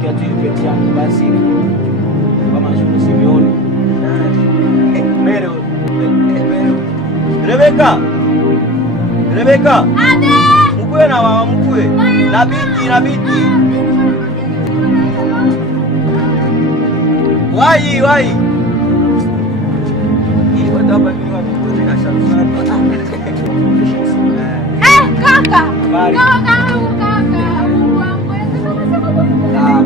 kiatu ile yangu basi kama shule Simeoni. Mero. Rebeka. Rebeka. Ade. Mkwe na mama mkwe. Na biti. Wai. Ili watu hapa mimi watu na shamsana. Kaka.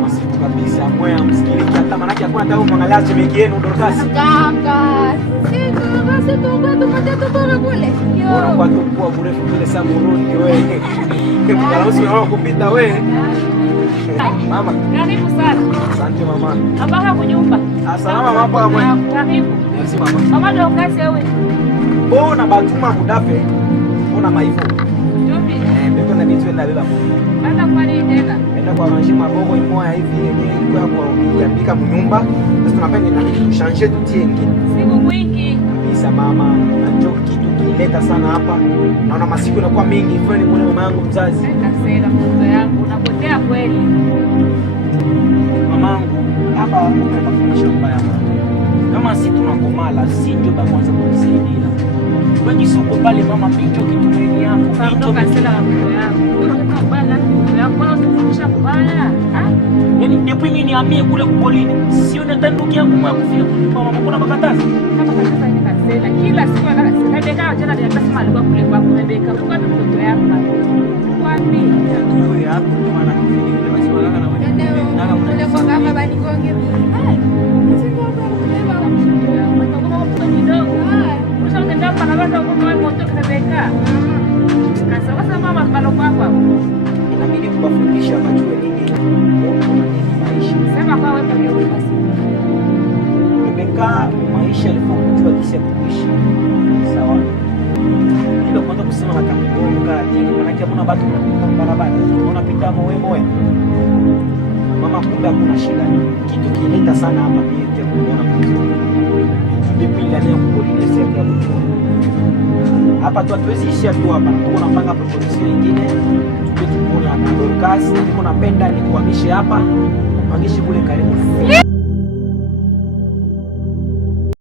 Masiku kabisa mwe msikiliki hata manake hakuna hata mwangalia chemeki yenu Dorcas. Kaka. Sisi tupate tutoka kule. Bora kwa tukua mrefu kule Samurundi wewe. Karahusu wao kupita wewe. Mama. Karibu sana. Asante mama. Hapa kunyumba. Salama mama hapo. Karibu. Merci mama. Mama Dorcas wewe. Bona batuma kudafe. Bona maifu. Tupi. Biko na bitu enda beba. Hata kwa nini tena? Enda kwa rangi maboko imoya hivi yenyewe kwa kuandika mnyumba. Sasa tunapenda na tushange tutie ngine. Siku mwingi. Kabisa mama. Na njoo kitu kileta sana hapa. Naona masiku yanakuwa mengi ifanye muone mama yangu mzazi. Nasema mtoto yangu unapotea kweli. Mamangu hapa unapafundisha mbaya. Kama si tunakomala si ndio ba kwanza kunisaidia. Wewe sio pale mama mpicho kitumeni yako. Ndio kasela mtoto yangu. Unataka bana mtoto yangu unafundisha kubaya. Yaani depuis mimi niamie kule kupolini. Sione hata ndugu yangu mwa kufia kwa mama kuna makatazi. Kama katasa ni kasela. Kila siku anasema Rebeka jana nilisema alikuwa kule kwa Rebeka. Ulikuwa na mtoto yangu. Wapi? Ya tuwe hapo ndio maana kufika kule basi wala na wewe. Ndio kwa kama bani konge. Inabidi kuwafundisha wajue nini maisha. Sema kwa wewe ndio basi. Rebeka maisha alikuwa kujua jinsi ya kuishi. Sawa. Ndio kwanza kusema na kakugonga nini maana yake mbona watu wanapita barabara. Unapita moyo. Mama kumbe hakuna shida. Kitu kileta sana hapa pia kia kuona mzuri. Ndipo ile leo kupolisia kwa mtu. Hapa tu hatuwezi ishia tu hapa. Tuko napanga proposition nyingine. Tuko na Dorcas, niko napenda nikuhamishe hapa. Upangishe kule karibu.